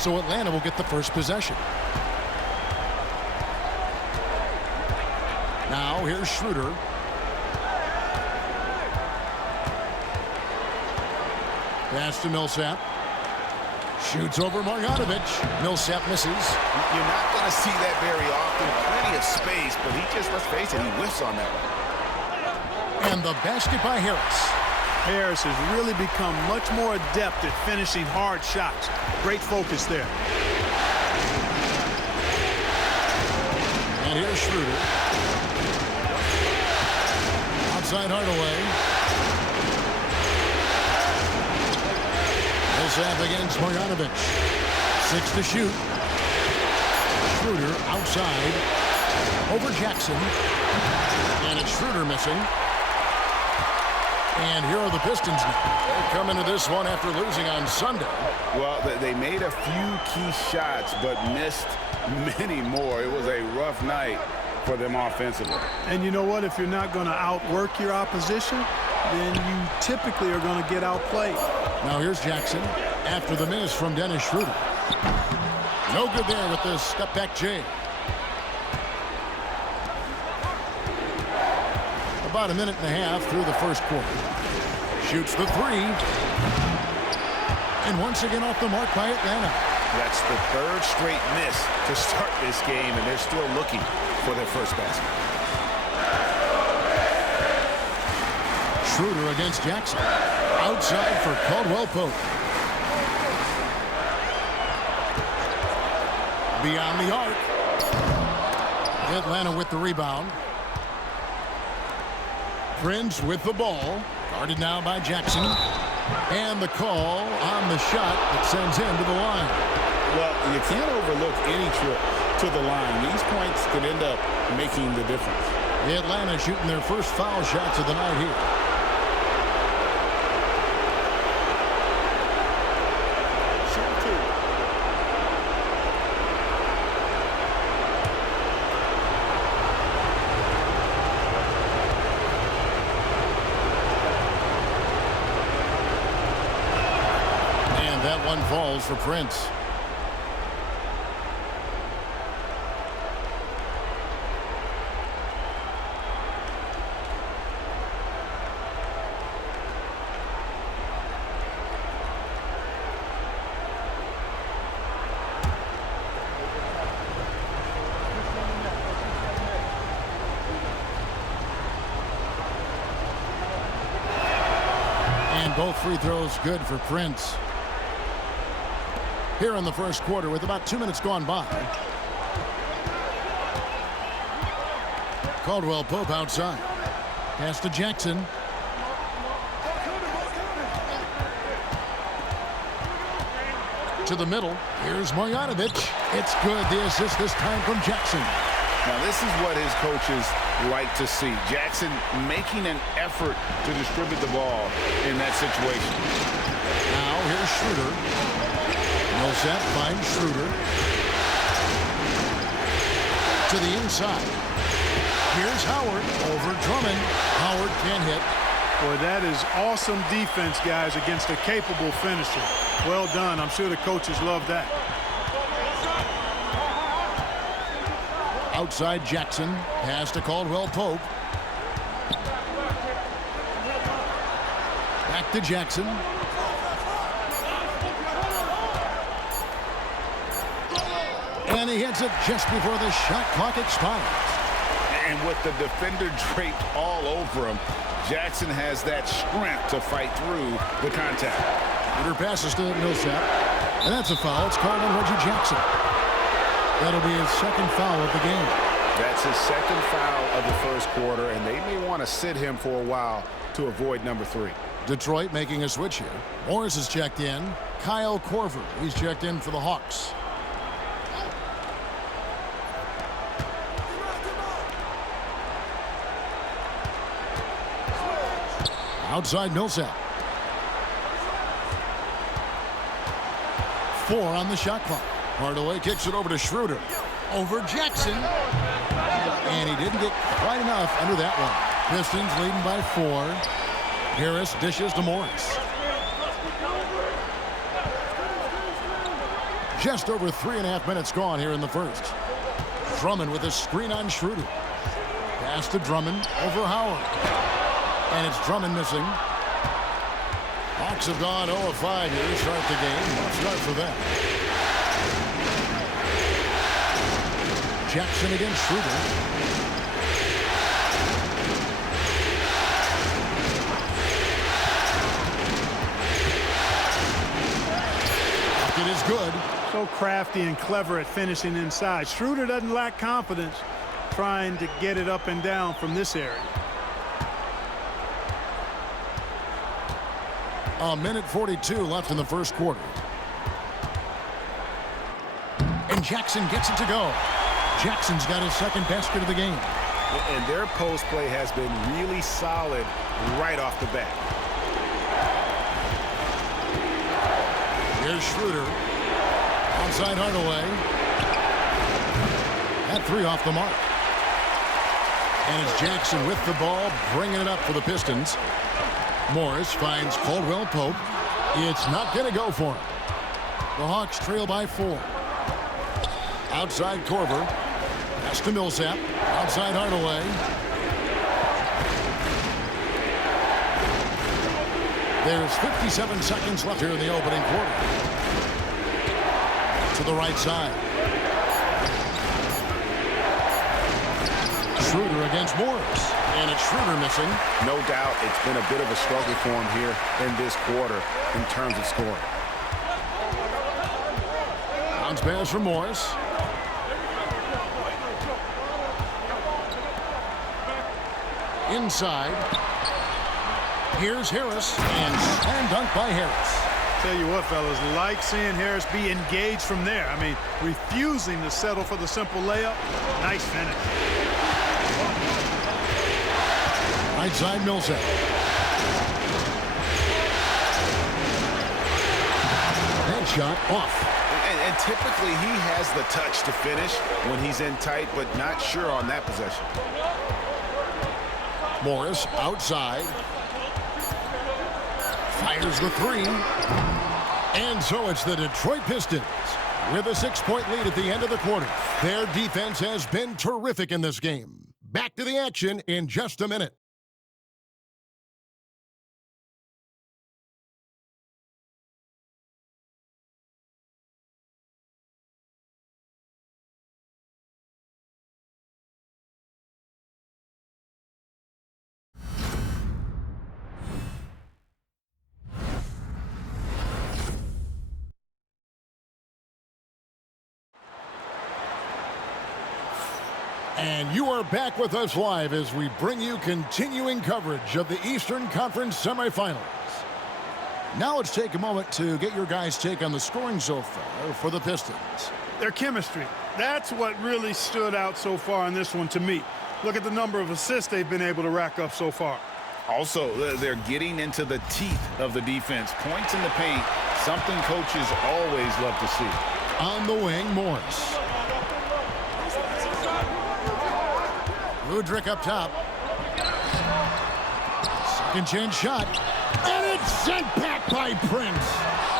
So Atlanta will get the first possession. Now here's Schroeder. Pass to Millsap. Shoots over Marjanovic. Millsap misses. You're not going to see that very often. Plenty of space, but he just, let's face it, he whiffs on that one. And the basket by Harris. Harris has really become much more adept at finishing hard shots. Great focus there. And here's Schroeder. Outside Hardaway. Millsap against Marjanovic. 6 to shoot. Schroeder outside. Over Jackson. And it's Schroeder missing. And here are the Pistons now. They come into this one after losing on Sunday. Well, they made a few key shots, but missed many more. It was a rough night for them offensively. And you know what? If you're not going to outwork your opposition, then you typically are going to get outplayed. Now here's Jackson after the miss from Dennis Schroeder. No good there with this step-back J. About a minute and a half through the first quarter. Shoots the three. And once again off the mark by Atlanta. That's the third straight miss to start this game, and they're still looking for their first basket. Schroeder against Jackson. Outside for Caldwell Pope. Beyond the arc. Atlanta with the rebound. Prince with the ball. Guarded now by Jackson. And the call on the shot that sends him to the line. Well, you can't overlook any trip to the line. These points could end up making the difference. Atlanta shooting their first foul shots of the night here. One falls for Prince. And both free throws good for Prince. Here in the first quarter with about 2 minutes gone by. Caldwell Pope outside. Pass to Jackson. To the middle. Here's Marjanovic. It's good. The assist this time from Jackson. Now this is what his coaches like to see. Jackson making an effort to distribute the ball in that situation. Now here's Schroeder. Millsap finds Schroeder. To the inside. Here's Howard over Drummond. Howard can't hit. Boy, that is awesome defense, guys, against a capable finisher. Well done. I'm sure the coaches love that. Outside Jackson. Pass to Caldwell Pope. Back to Jackson. And he hits it just before the shot clock expires. And with the defender draped all over him, Jackson has that strength to fight through the contact. Peter passes to Millsap. And that's a foul. It's called on Reggie Jackson. That'll be his second foul of the game. That's his second foul of the first quarter, and they may want to sit him for a while to avoid number 3. Detroit making a switch here. Morris is checked in. Kyle Korver, he's checked in for the Hawks. Outside Millsap. 4 on the shot clock. Hardaway kicks it over to Schroeder. Over Jackson. And he didn't get quite enough under that one. Pistons leading by 4. Harris dishes to Morris. Just over 3.5 minutes gone here in the first. Drummond with a screen on Schroeder. Pass to Drummond over Howard. And it's Drummond missing. Hawks have gone 0 of 5 here to start the game. What a start for them. Jackson against Schroeder. It is good. So crafty and clever at finishing inside. Schroeder doesn't lack confidence trying to get it up and down from this area. A minute 42 left in the first quarter. And Jackson gets it to go. Jackson's got his second basket of the game. And their post play has been really solid right off the bat. Here's Schroeder. Outside Hardaway. That three off the mark. And it's Jackson with the ball, bringing it up for the Pistons. Morris finds Caldwell Pope. It's not going to go for him. The Hawks trail by 4. Outside Korver. Pass to Millsap. Outside Hardaway. There's 57 seconds left here in the opening quarter. To the right side. Schroeder against Morris. And it's Schroeder missing. No doubt it's been a bit of a struggle for him here in this quarter in terms of scoring. Bounce pass from Morris. Inside. Here's Harris. And slam dunk by Harris. Tell you what, fellas, like seeing Harris be engaged from there. I mean, refusing to settle for the simple layup. Nice finish. Right side Millsap. That shot off. And typically he has the touch to finish when he's in tight, but not sure on that possession. Morris outside. Fires the three. And so it's the Detroit Pistons with a 6-point lead at the end of the quarter. Their defense has been terrific in this game. Back to the action in just a minute. And you are back with us live as we bring you continuing coverage of the Eastern Conference semifinals. Now let's take a moment to get your guys' take on the scoring so far for the Pistons. Their chemistry. That's what really stood out so far in this one to me. Look at the number of assists they've been able to rack up so far. Also, they're getting into the teeth of the defense. Points in the paint, something coaches always love to see. On the wing, Morris. Udrich up top. Second chance shot. And it's sent back by Prince.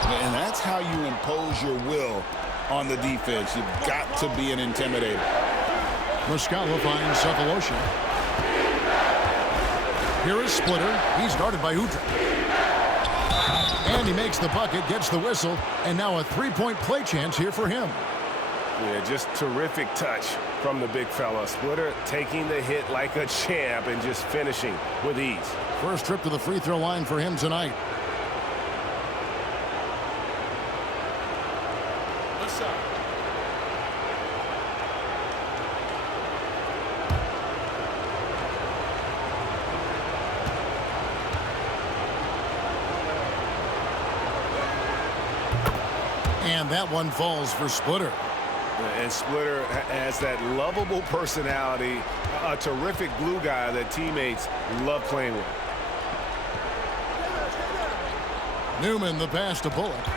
And that's how you impose your will on the defense. You've got to be an intimidator. Muscala finds Cephalosha. Here is Splitter. He's guarded by Udrich. And he makes the bucket, gets the whistle, and now a three-point play chance here for him. Yeah, just terrific touch from the big fella. Splitter taking the hit like a champ and just finishing with ease. First trip to the free throw line for him tonight. What's up? And that one falls for Splitter. And Splitter has that lovable personality, a terrific glue guy that teammates love playing with. Newman the pass to Bullock.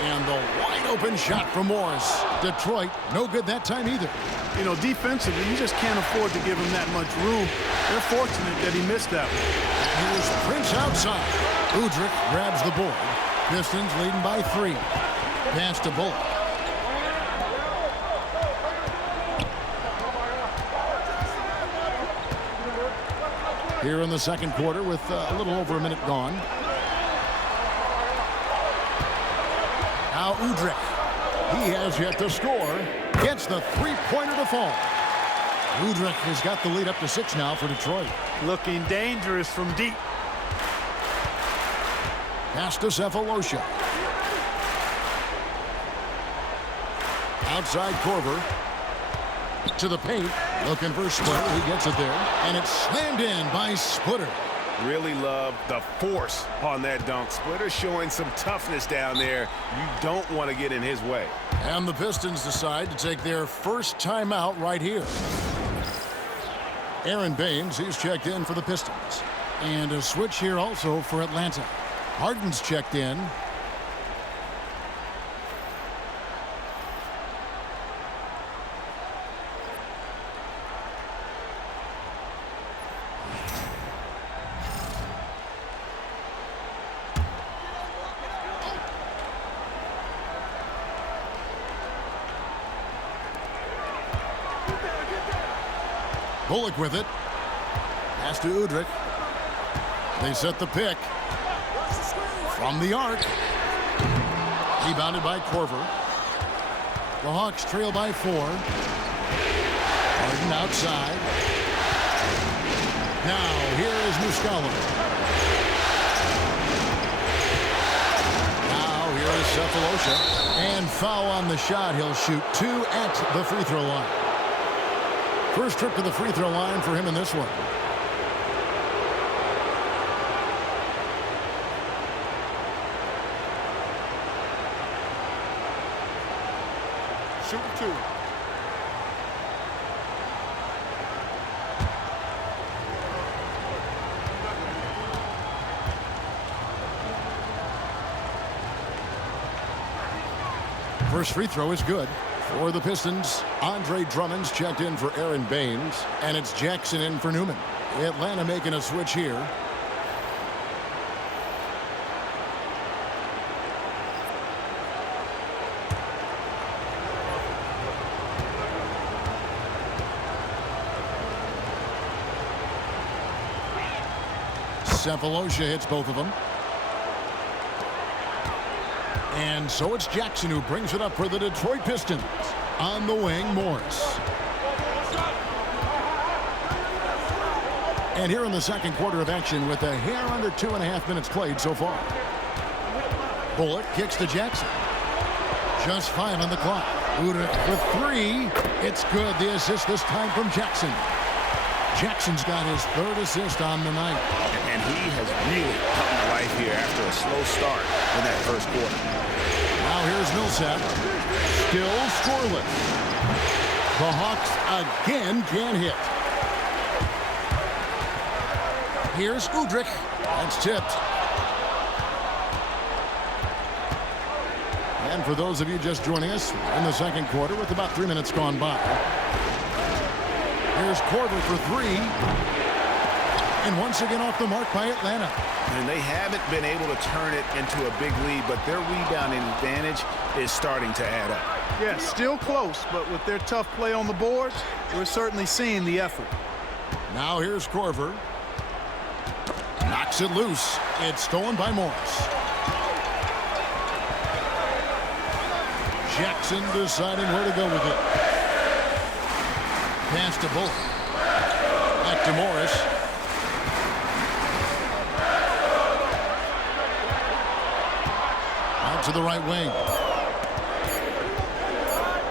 And the wide open shot from Morris. Detroit, no good that time either. You know, defensively, you just can't afford to give him that much room. They're fortunate that he missed that one. Here's Prince outside. Udrich grabs the board. Pistons leading by 3. Pass to Bullock. Here in the second quarter with a little over a minute gone. Now Udrih. He has yet to score. Gets the three-pointer to fall. Udrih has got the lead up to 6 now for Detroit. Looking dangerous from deep. Pass to Cephalosha. Outside Korver. To the paint. Looking for Splitter. He gets it there. And it's slammed in by Splitter. Really love the force on that dunk. Splitter showing some toughness down there. You don't want to get in his way. And the Pistons decide to take their first timeout right here. Aaron Baines, he's checked in for the Pistons. And a switch here also for Atlanta. Harden's checked in. Bullock with it. Pass to Udrih. They set the pick. From the arc. Rebounded by Korver. The Hawks trail by 4. Harden outside. Now here is Muscala. Now here is Cephalosha. And foul on the shot. He'll shoot 2 at the free throw line. First trip to the free throw line for him in this one. Shooting 2. First free throw is good. For the Pistons, Andre Drummond's checked in for Aaron Baines, and it's Jackson in for Newman. Atlanta making a switch here. Cephalosha hits both of them. And so it's Jackson who brings it up for the Detroit Pistons. On the wing, Morris. And here in the second quarter of action with a hair under 2.5 minutes played so far. Bullock kicks to Jackson. Just 5 on the clock. Udrih with 3. It's good. The assist this time from Jackson. Jackson's got his 3rd assist on the night. And he has really come to life here after a slow start in that first quarter. Now here's Millsap. Still scoreless. The Hawks again can't hit. Here's Udrih. That's tipped. And for those of you just joining us in the second quarter with about 3 minutes gone by. Here's Korver for 3. And once again off the mark by Atlanta. And they haven't been able to turn it into a big lead, but their rebounding advantage is starting to add up. Yeah, still close, but with their tough play on the boards, we're certainly seeing the effort. Now here's Korver. Knocks it loose. It's stolen by Morris. Jackson deciding where to go with it. Pass to Bullock. Back to Morris. Out to the right wing.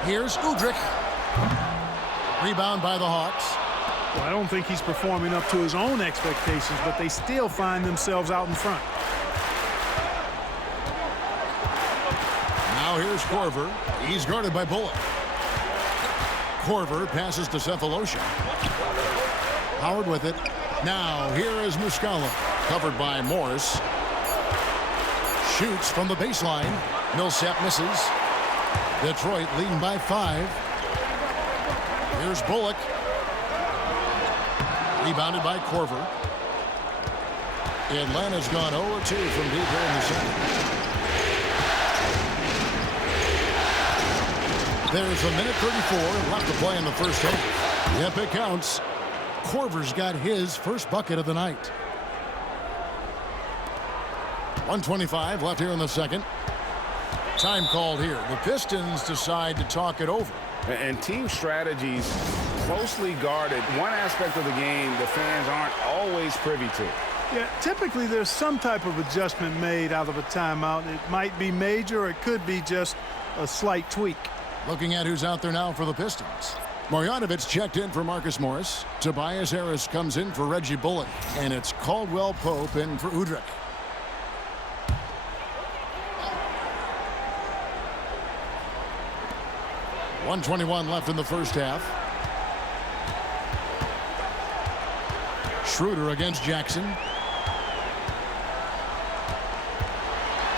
Here's Udrih. Rebound by the Hawks. Well, I don't think he's performing up to his own expectations, but they still find themselves out in front. Now here's Korver. He's guarded by Bullock. Korver passes to Cephalosha. Howard with it. Now here is Muscala. Covered by Morris. Shoots from the baseline. Millsap misses. Detroit leading by 5. Here's Bullock. Rebounded by Korver. Atlanta's gone 0-2 from deep here in the second. There's a minute 34 left to play in the first half. Yep, it counts. Korver's got his first bucket of the night. 1:25 left here in the second. Time called here. The Pistons decide to talk it over. And team strategies closely guarded. One aspect of the game the fans aren't always privy to. Yeah, typically there's some type of adjustment made out of a timeout. It might be major, or it could be just a slight tweak. Looking at who's out there now for the Pistons. Marjanovic checked in for Marcus Morris. Tobias Harris comes in for Reggie Bullock. And it's Caldwell Pope in for Udrih. .121 left in the first half. Schroeder against Jackson.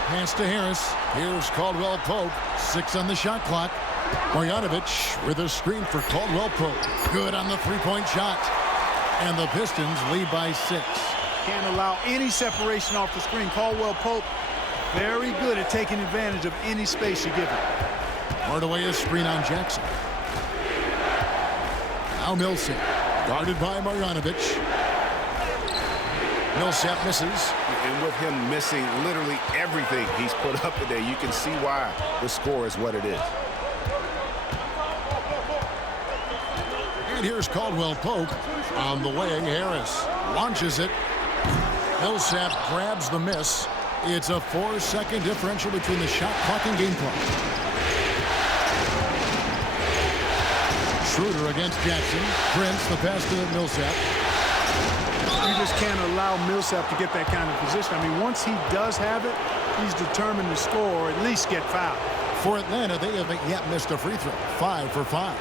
Pass to Harris. Here's Caldwell Pope. 6 on the shot clock. Marjanovic with a screen for Caldwell Pope. Good on the three-point shot. And the Pistons lead by 6. Can't allow any separation off the screen. Caldwell Pope, very good at taking advantage of any space you give him. Hardaway a screen on Jackson. Now Millsap. Guarded by Marjanovic. Millsap misses. And with him missing literally everything he's put up today, you can see why the score is what it is. And here's Caldwell Pope on the wing. Harris launches it. Millsap grabs the miss. It's a 4-second differential between the shot clock and game clock. Schroeder against Jackson. Prince, the pass to Millsap. You just can't allow Millsap to get that kind of position. I mean, once he does have it, he's determined to score or at least get fouled. For Atlanta, they haven't yet missed a free throw. 5 for 5.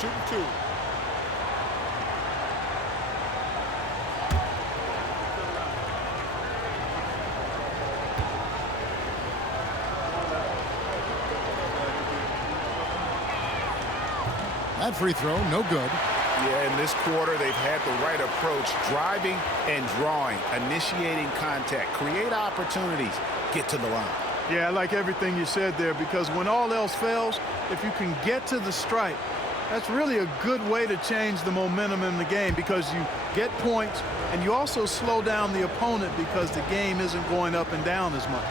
Shooting 2. That free throw, no good. Yeah, in this quarter, they've had the right approach, driving and drawing, initiating contact, create opportunities, get to the line. Yeah, I like everything you said there, because when all else fails, if you can get to the stripe, that's really a good way to change the momentum in the game, because you get points and you also slow down the opponent because the game isn't going up and down as much.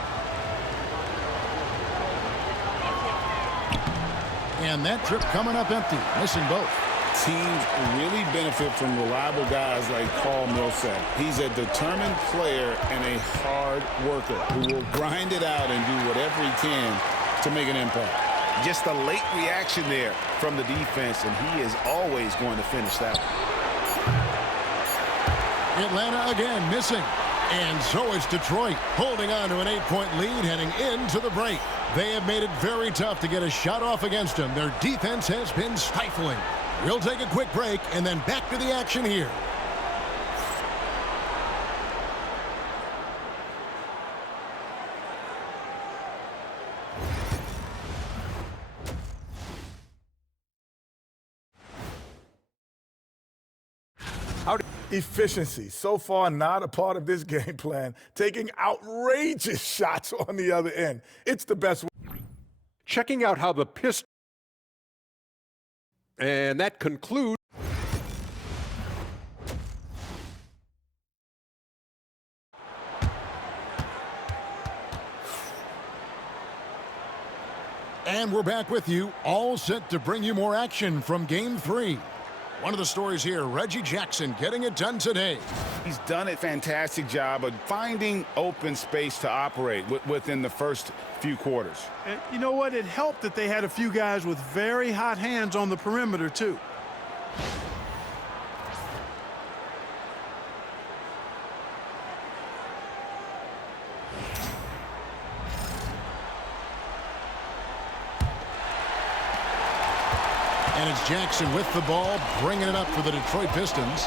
And that trip coming up empty, missing both. Teams really benefit from reliable guys like Paul Millsap. He's a determined player and a hard worker who will grind it out and do whatever he can to make an impact. Just a late reaction there from the defense, and he is always going to finish that one. Atlanta again missing. And so is Detroit, holding on to an 8-point lead heading into the break. They have made it very tough to get a shot off against them. Their defense has been stifling. We'll take a quick break and then back to the action here. Efficiency, so far not a part of this game plan, taking outrageous shots on the other end. It's the best. Checking out how the Pistons. And that concludes. And we're back with you, all set to bring you more action from Game 3. One of the stories here, Reggie Jackson getting it done today. He's done a fantastic job of finding open space to operate within the first few quarters. And you know what? It helped that they had a few guys with very hot hands on the perimeter, too. And it's Jackson with the ball, bringing it up for the Detroit Pistons.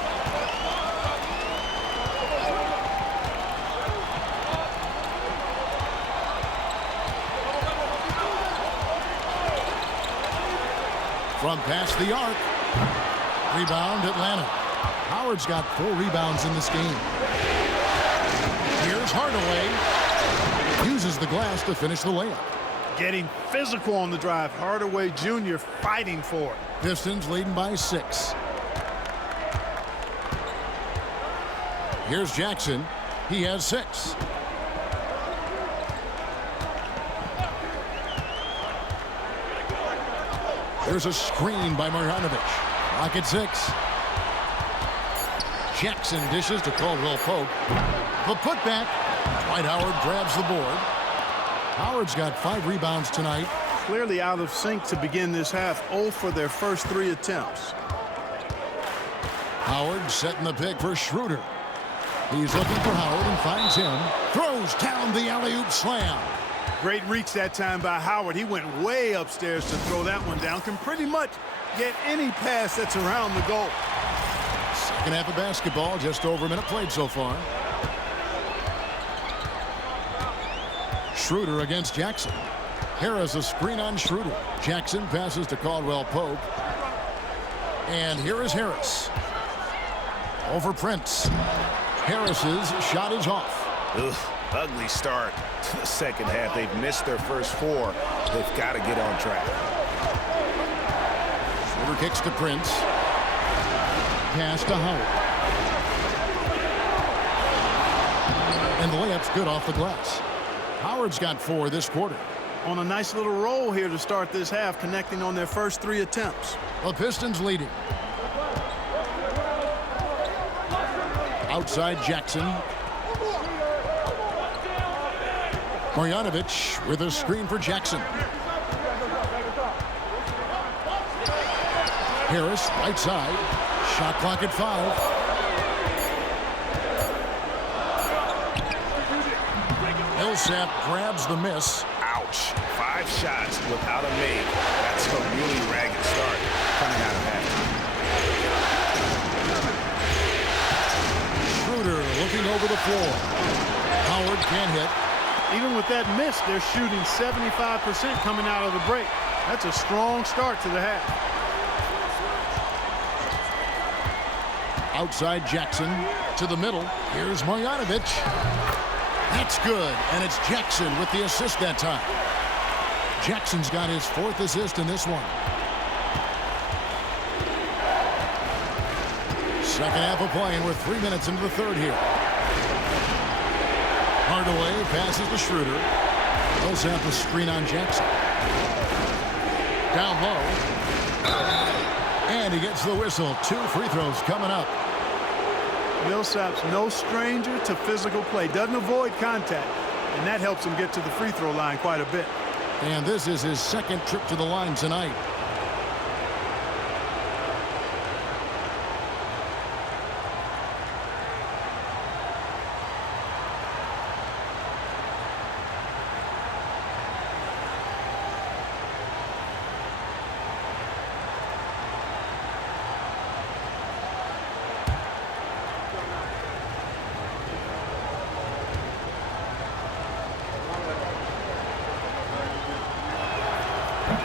From past the arc. Rebound, Atlanta. Howard's got 4 rebounds in this game. Here's Hardaway. Uses the glass to finish the layup. Getting physical on the drive. Hardaway Jr. fighting for it. Pistons leading by 6. Here's Jackson. He has 6. There's a screen by Marjanovic. Rocket 6. Jackson dishes to Caldwell Pope. The putback. Dwight Howard grabs the board. Howard's got 5 rebounds tonight. Clearly out of sync to begin this half. 0 for their first 3 attempts. Howard setting the pick for Schroeder. He's looking for Howard and finds him. Throws down the alley-oop slam. Great reach that time by Howard. He went way upstairs to throw that one down. Can pretty much get any pass that's around the goal. Second half of basketball, just over a minute played so far. Schroeder against Jackson. Harris a screen on Schroeder. Jackson passes to Caldwell Pope. And here is Harris. Over Prince. Harris's shot is off. Ugh, ugly start to the second half. They've missed their first 4. They've got to get on track. Schroeder kicks to Prince. Pass to Howard. And the layup's good off the glass. Howard's got 4 this quarter. On a nice little roll here to start this half, connecting on their first 3 attempts. The Pistons leading. Outside Jackson. Marjanovic with a screen for Jackson. Harris, right side. Shot clock at 5. Millsap grabs the miss. Ouch. 5 shots without a make. That's a really ragged start coming out of halftime. Schroeder looking over the floor. Howard can't hit. Even with that miss, they're shooting 75% coming out of the break. That's a strong start to the half. Outside Jackson to the middle. Here's Marjanovic. That's good, and it's Jackson with the assist that time. Jackson's got his 4th assist in this one. Second half of play, and we're 3 minutes into the third here. Hardaway passes to Schroeder. Millsap the screen on Jackson. Down low. And he gets the whistle. 2 free throws coming up. Millsap's no stranger to physical play. Doesn't avoid contact, and that helps him get to the free throw line quite a bit. And this is his 2nd trip to the line tonight.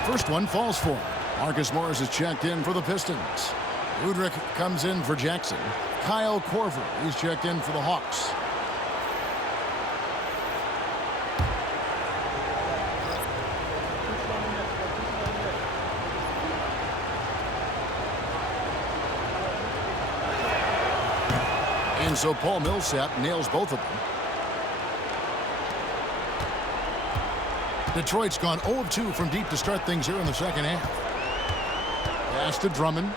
First one falls for him. Marcus Morris is checked in for the Pistons. Udrich comes in for Jackson. Kyle Korver, he's checked in for the Hawks. And so Paul Millsap nails both of them. Detroit's gone 0-2 from deep to start things here in the second half. Pass to Drummond.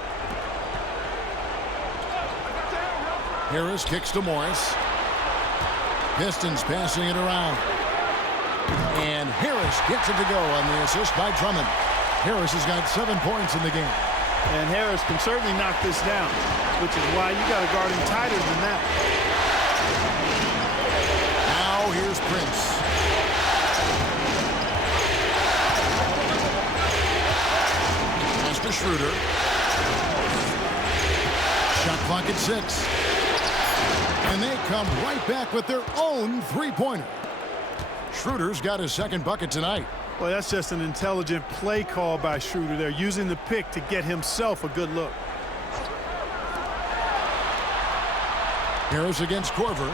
Harris kicks to Morris. Pistons passing it around. And Harris gets it to go on the assist by Drummond. Harris has got 7 points in the game. And Harris can certainly knock this down, which is why you got to guard him tighter than that. Now here's Prince. Schroeder. Shot clock at 6. And they come right back with their own 3-pointer. Schroeder's got his 2nd bucket tonight. Well, that's just an intelligent play call by Schroeder. They're using the pick to get himself a good look. Harris against Korver.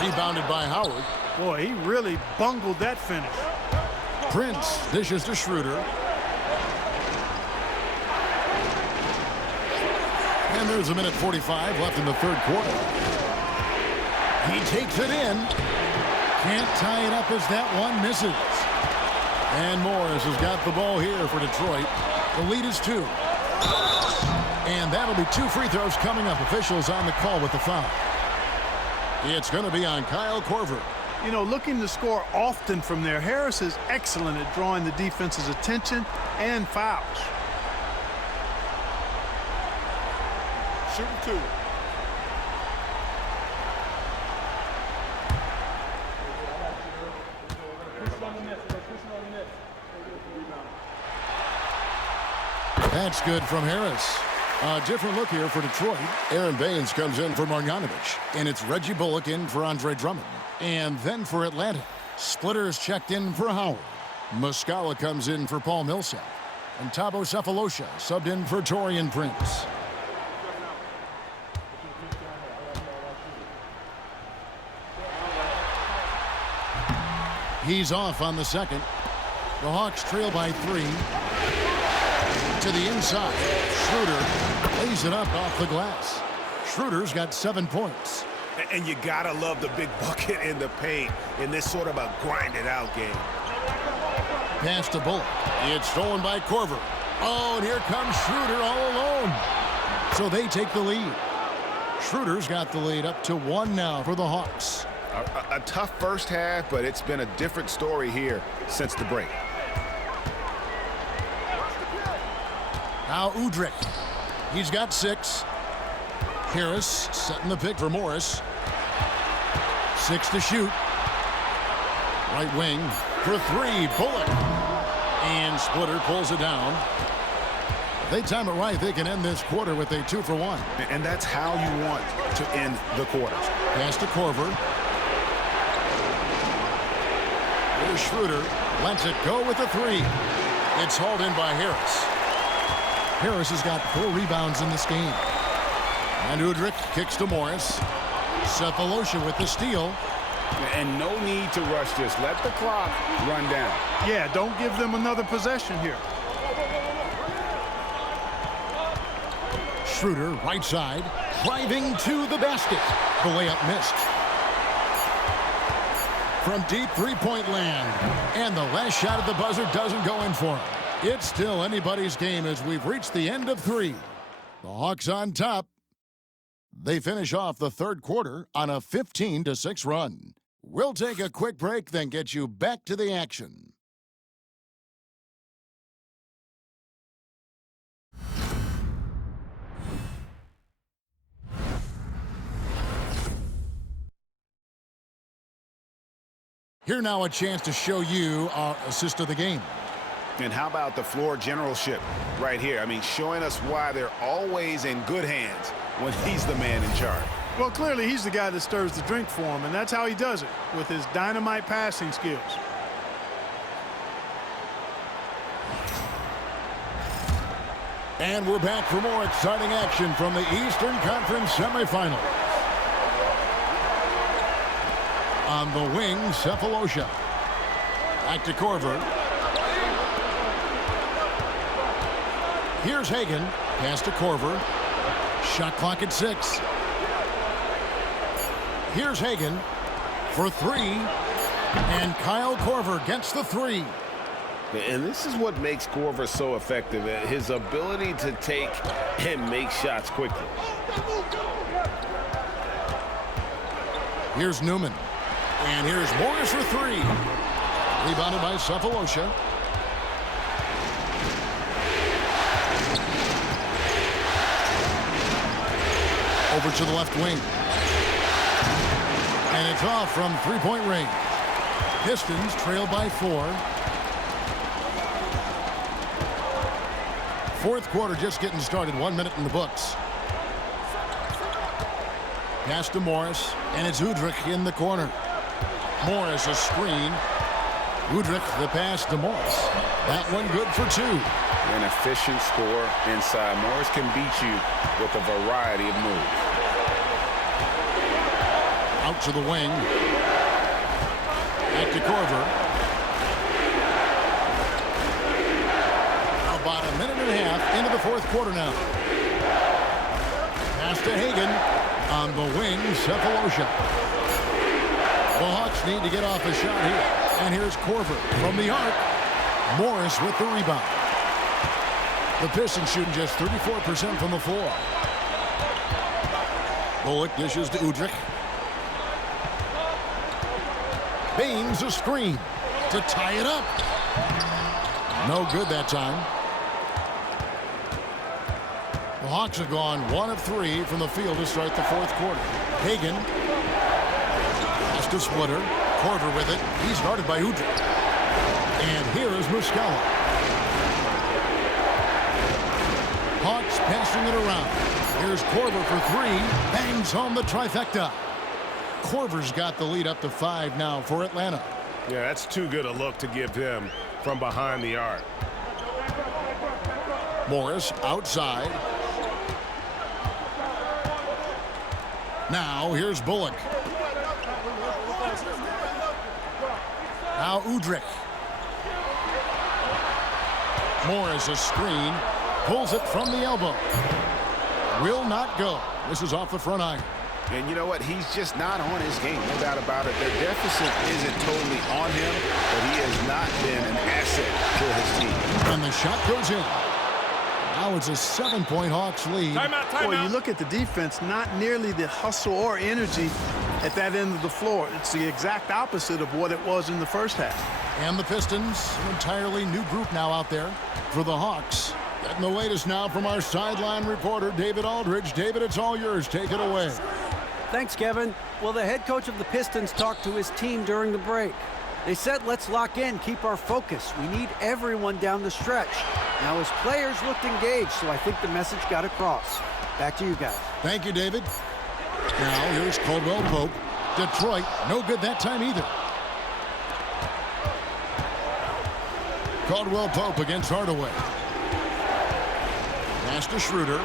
Rebounded by Howard. Boy, he really bungled that finish. Prince dishes to Schroeder. And there's 1:45 left in the third quarter. He takes it in. Can't tie it up as that one misses. And Morris has got the ball here for Detroit. The lead is 2. And that'll be 2 free throws coming up. Officials on the call with the foul. It's going to be on Kyle Korver. You know, looking to score often from there, Harris is excellent at drawing the defense's attention and fouls. Shooting 2. That's good from Harris. A different look here for Detroit. Aaron Baines comes in for Marjanovic. And it's Reggie Bullock in for Andre Drummond. And then for Atlanta, Splitters checked in for Howard. Muscala comes in for Paul Millsap. And Thabo Sefolosha subbed in for Taurean Prince. He's off on the second. The Hawks trail by 3. To the inside. Schroeder lays it up off the glass. Schroeder's got 7 points. And you gotta love the big bucket in the paint in this sort of a grinded-out game. Pass to Bullock. It's stolen by Korver. Oh, and here comes Schroeder all alone. So they take the lead. Schroeder's got the lead up to 1 now for the Hawks. A tough first half, but it's been a different story here since the break. Now Udrih. He's got 6. Harris setting the pick for Morris. 6 to shoot. Right wing for 3. Bullock. And Splitter pulls it down. If they time it right, they can end this quarter with a 2 for 1. And that's how you want to end the quarters. Pass to Korver. Here's Schroeder. Lets it go with the 3. It's hauled in by Harris. Harris has got 4 rebounds in this game. And Udrih kicks to Morris. Sefolosha with the steal. And no need to rush this. Let the clock run down. Yeah, don't give them another possession here. Schroeder, right side, driving to the basket. The layup missed. From deep three-point land. And the last shot at the buzzer doesn't go in for him. It's still anybody's game as we've reached the end of 3. The Hawks on top. They finish off the third quarter on a 15-6 run. We'll take a quick break, then get you back to the action. Here now a chance to show you our assist of the game. And how about the floor generalship right here? I mean, showing us why they're always in good hands when he's the man in charge. Well, clearly he's the guy that stirs the drink for him, and that's how he does it, with his dynamite passing skills. And we're back for more exciting action from the Eastern Conference semifinals. On the wing, Sefolosha. Back to Korver. Here's Hagan. Pass to Korver. Shot clock at 6. Here's Hagan for 3. And Kyle Korver gets the 3. And this is what makes Korver so effective, his ability to take and make shots quickly. Here's Newman. And here's Morris for 3. Rebounded by Sefolosha. Over to the left wing. And it's off from three-point range. Pistons trail by 4. Fourth quarter just getting started. 1 minute in the books. Pass to Morris, and it's Udrih in the corner. Morris a screen. Udrih the pass to Morris. That one good for 2. An efficient score inside. Morris can beat you with a variety of moves. Out to the wing. Back to Korver. About a minute and a half into the fourth quarter now. Pass to Hagan. On the wing, Cephalosha. The Hawks need to get off a shot here. And here's Korver from the arc. Morris with the rebound. The Pistons shooting just 34% from the floor. Bullock dishes to Udrih. Baines a screen to tie it up. No good that time. The Hawks have gone 1 of 3 from the field to start the fourth quarter. Hagan has to Splitter. Korver with it. He's guarded by Udrih. And here is Muscala. Hawks passing it around. Here's Korver for 3. Bangs home the trifecta. Korver's got the lead up to 5 now for Atlanta. Yeah, that's too good a look to give him from behind the arc. Morris outside. Now here's Bullock. Now Udrih. Morris a screen. Pulls it from the elbow. Will not go. This is off the front iron. And you know what? He's just not on his game. No doubt about it. The deficit isn't totally on him, but he has not been an asset to his team. And the shot goes in. Now it's a 7-point Hawks lead. Boy, you look at the defense, not nearly the hustle or energy at that end of the floor. It's the exact opposite of what it was in the first half. And the Pistons, an entirely new group now out there for the Hawks. Getting the latest now from our sideline reporter, David Aldridge. David, it's all yours. Take it away. Thanks, Kevin. Well, the head coach of the Pistons talked to his team during the break. They said, let's lock in, keep our focus. We need everyone down the stretch. Now, his players looked engaged, so I think the message got across. Back to you guys. Thank you, David. Now, here's Caldwell Pope. Detroit, no good that time either. Caldwell Pope against Hardaway. Pass to Schroeder.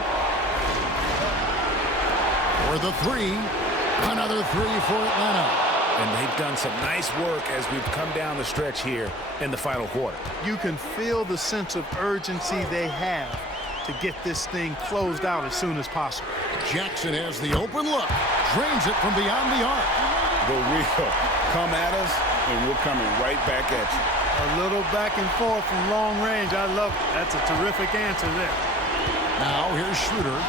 For the 3. Another 3 for Atlanta. And they've done some nice work as we've come down the stretch here in the final quarter. You can feel the sense of urgency they have to get this thing closed out as soon as possible. Jackson has the open look. Drains it from beyond the arc. The real come at us, and we're coming right back at you. A little back and forth from long range. I love it. That's a terrific answer there. Now here's Schroeder.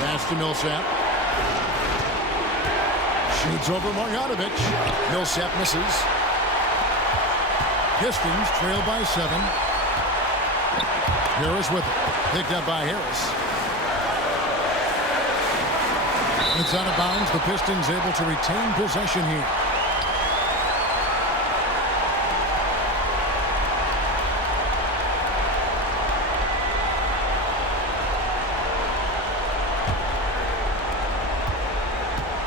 Pass to Millsap. Shoots over Marjanovic. Millsap misses. Pistons trail by 7. Harris with it. Picked up by Harris. It's out of bounds. The Pistons able to retain possession here.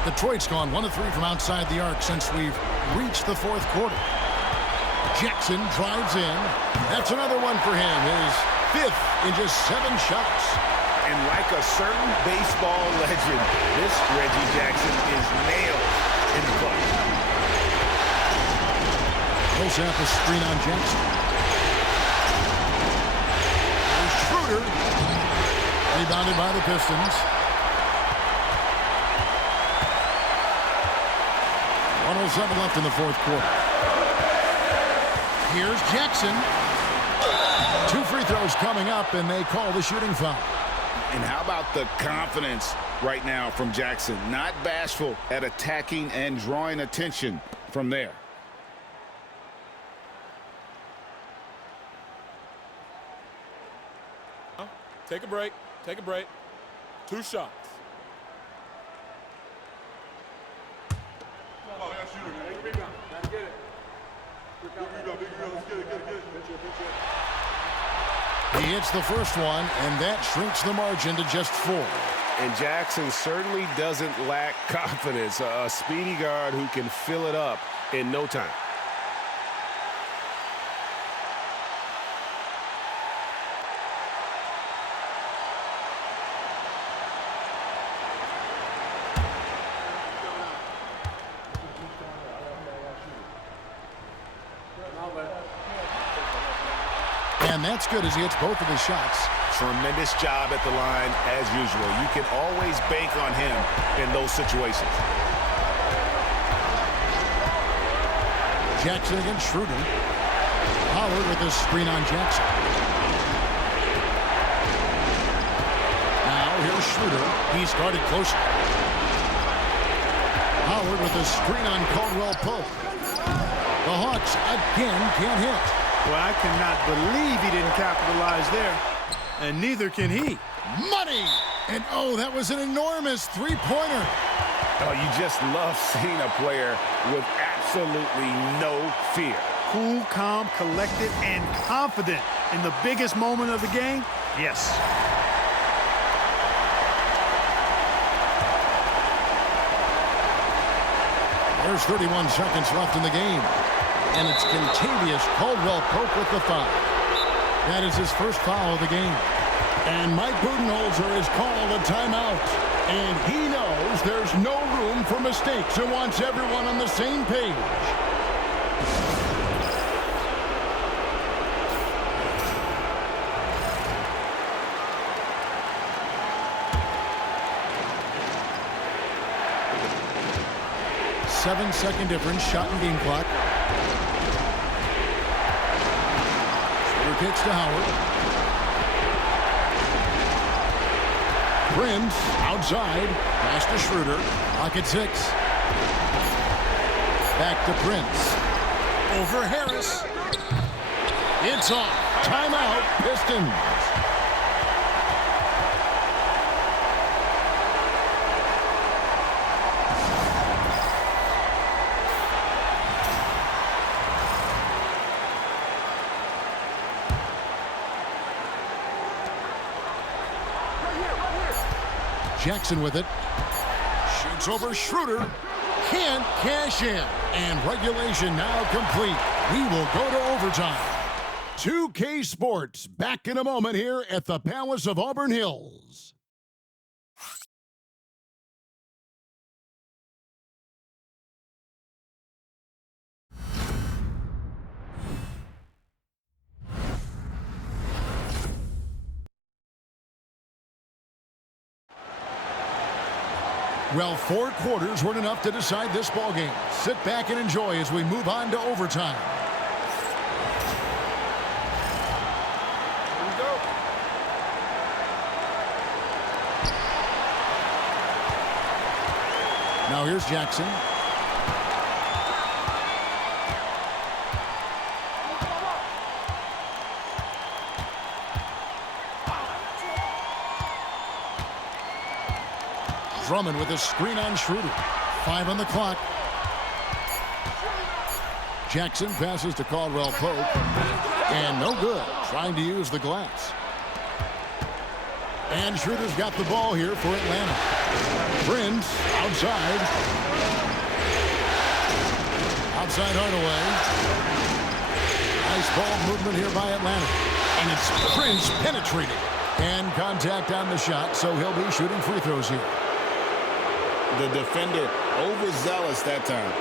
Detroit's gone 1 of 3 from outside the arc since we've reached the fourth quarter. Jackson drives in. That's another one for him. His 5th in just 7 shots. And like a certain baseball legend, this Reggie Jackson is nailed in the clutch. Millsap a screen on Jackson. There's Schroeder. Rebounded by the Pistons. 107 left in the fourth quarter. Here's Jackson. 2 free throws coming up, and they call the shooting foul. And how about the confidence right now from Jackson? Not bashful at attacking and drawing attention from there. Take a break. Take a break. 2 shots. He hits the first one, and that shrinks the margin to just 4. And Jackson certainly doesn't lack confidence. A speedy guard who can fill it up in no time. And that's good as he hits both of his shots. Tremendous job at the line as usual. You can always bank on him in those situations. Jackson against Schroeder. Howard with a screen on Jackson. Now here's Schroeder. He's guarded closely. Howard with a screen on Caldwell Pope. The Hawks again can't hit. Well, I cannot believe he didn't capitalize there. And neither can he. Money! And oh, that was an enormous three-pointer. Oh, you just love seeing a player with absolutely no fear. Cool, calm, collected, and confident in the biggest moment of the game? Yes. There's 31 seconds left in the game. And it's Contavious Caldwell Pope with the foul. That is his first foul of the game. And Mike Budenholzer has called a timeout. And he knows there's no room for mistakes and wants everyone on the same page. Seven-second difference, shot and game clock. Schroeder kicks to Howard. Prince outside, pass to Schroeder. Clock at 6. Back to Prince. Over Harris. It's off. Timeout, Pistons. Jackson with it. Shoots over Schroeder. Can't cash in. And regulation now complete. We will go to overtime. 2K Sports back in a moment here at the Palace of Auburn Hills. Well, 4 quarters weren't enough to decide this ballgame. Sit back and enjoy as we move on to overtime. Here we go. Now here's Jackson. Drummond with a screen on Schroeder. 5 on the clock. Jackson passes to Caldwell Pope. And no good. Trying to use the glass. And Schroeder's got the ball here for Atlanta. Prince outside. Outside Hardaway. Nice ball movement here by Atlanta. And it's Prince penetrating. And contact on the shot, so he'll be shooting free throws here. The defender overzealous that time.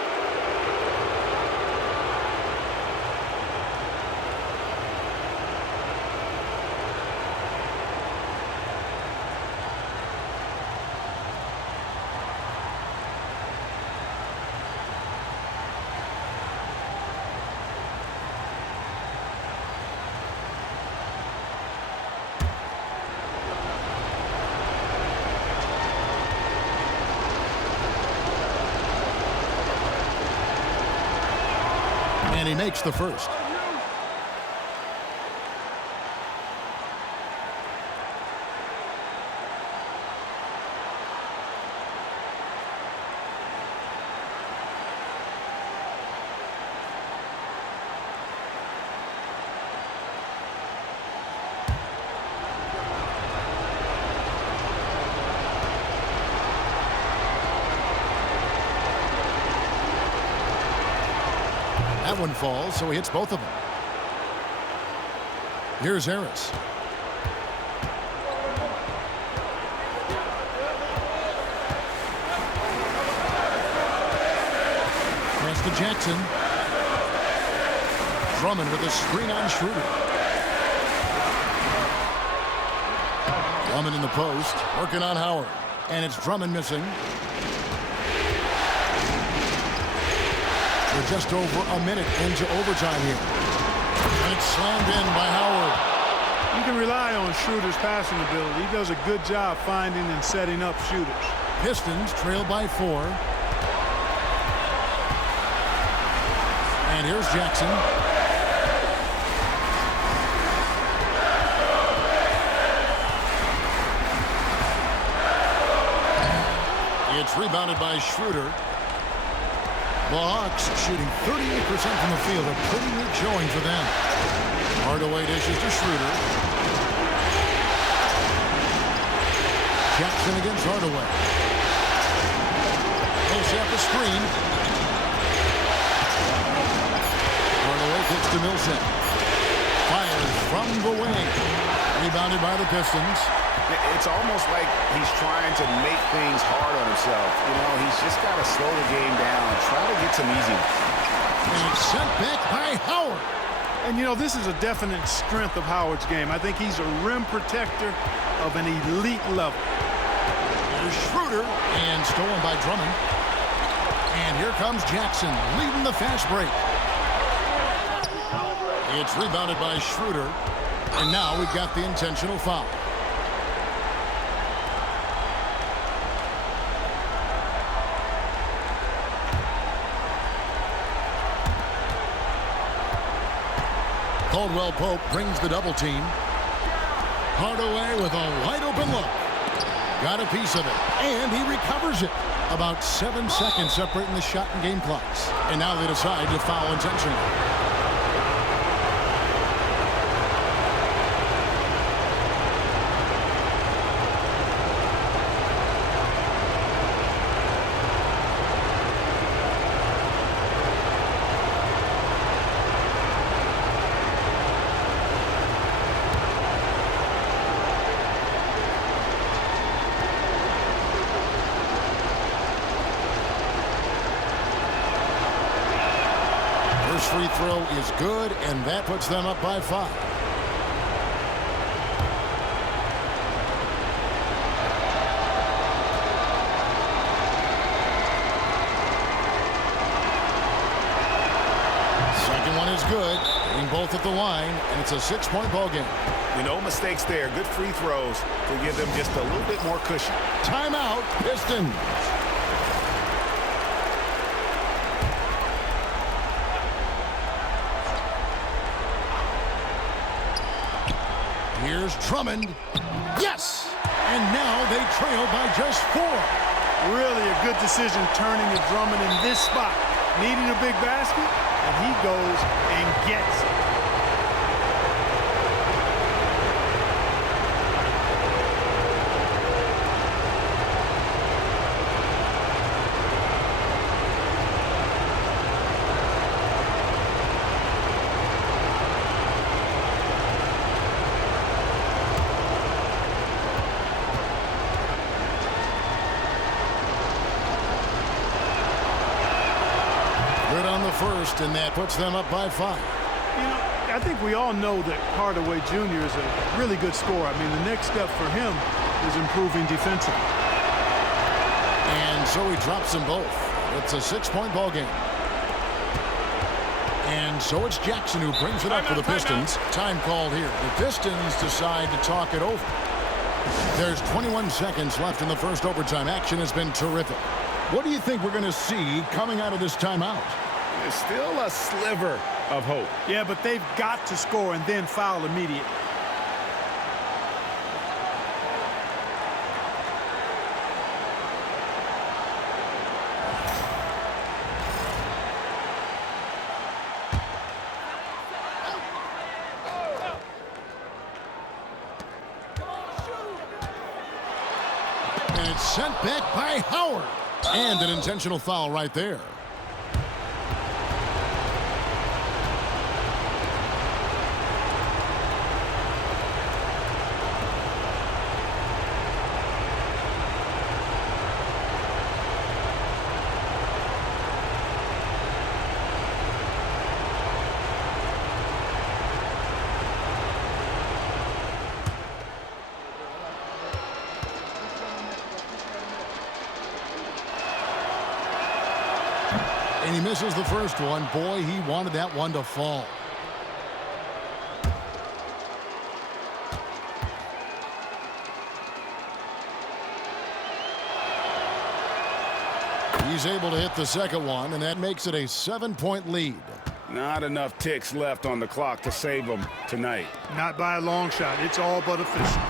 And he makes the first. That one falls, so he hits both of them. Here's Harris. Pass to Jackson. Drummond with a screen on Schroeder. Drummond in the post, working on Howard. And it's Drummond missing. We're just over a minute into overtime here. And it's slammed in by Howard. You can rely on Schroeder's passing ability. He does a good job finding and setting up shooters. Pistons trail by 4. And here's Jackson. It's rebounded by Schroeder. The Hawks shooting 38% from the field. A pretty weak showing for them. Hardaway dishes to Schroeder. Jackson against Hardaway. He'll set the screen. Hardaway kicks to Millsap. Fires from the wing. Rebounded by the Pistons. It's almost like he's trying to make things hard on himself. You know, he's just got to slow the game down, try to get some easy. And it's sent back by Howard. And, you know, this is a definite strength of Howard's game. I think he's a rim protector of an elite level. There's Schroeder, and stolen by Drummond. And here comes Jackson, leading the fast break. It's rebounded by Schroeder. And now we've got the intentional foul. Caldwell Pope brings the double team. Hardaway with a wide open look. Got a piece of it, and he recovers it. About 7 seconds separating the shot and game clocks. And now they decide to foul intentionally. Free throw is good, and that puts them up by 5. Second one is good, hitting both at the line, and it's a 6-point ball game. No mistakes there. Good free throws to give them just a little bit more cushion. Timeout, Pistons. Here's Drummond. Yes! And now they trail by just 4. Really a good decision turning to Drummond in this spot. Needing a big basket, and he goes and gets it. Good on the first, and that puts them up by 5. You know, I think we all know that Hardaway Jr. is a really good scorer. I mean, the next step for him is improving defensively. And so he drops them both. It's a 6-point ball game. And so it's Jackson who brings it up for the Pistons. Time called here. The Pistons decide to talk it over. There's 21 seconds left in the first overtime. Action has been terrific. What do you think we're going to see coming out of this timeout? There's still a sliver of hope. Yeah, but they've got to score and then foul immediately. And it's sent back by Howard. And an intentional foul right there. And he misses the first one. Boy, he wanted that one to fall. He's able to hit the second one, and that makes it a 7-point lead. Not enough ticks left on the clock to save them tonight. Not by a long shot. It's all but official.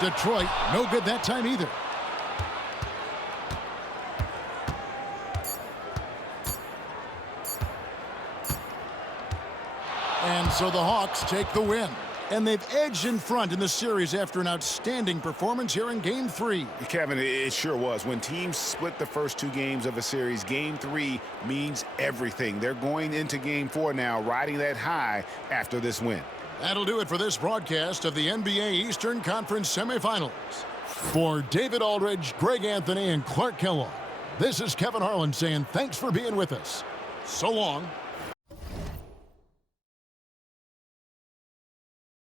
Detroit, no good that time either. And so the Hawks take the win. And they've edged in front in the series after an outstanding performance here in Game 3. Kevin, it sure was. When teams split the first 2 games of a series, Game 3 means everything. They're going into Game 4 now, riding that high after this win. That'll do it for this broadcast of the NBA Eastern Conference semifinals. For David Aldridge, Greg Anthony, and Clark Kellogg, this is Kevin Harlan saying thanks for being with us. So long.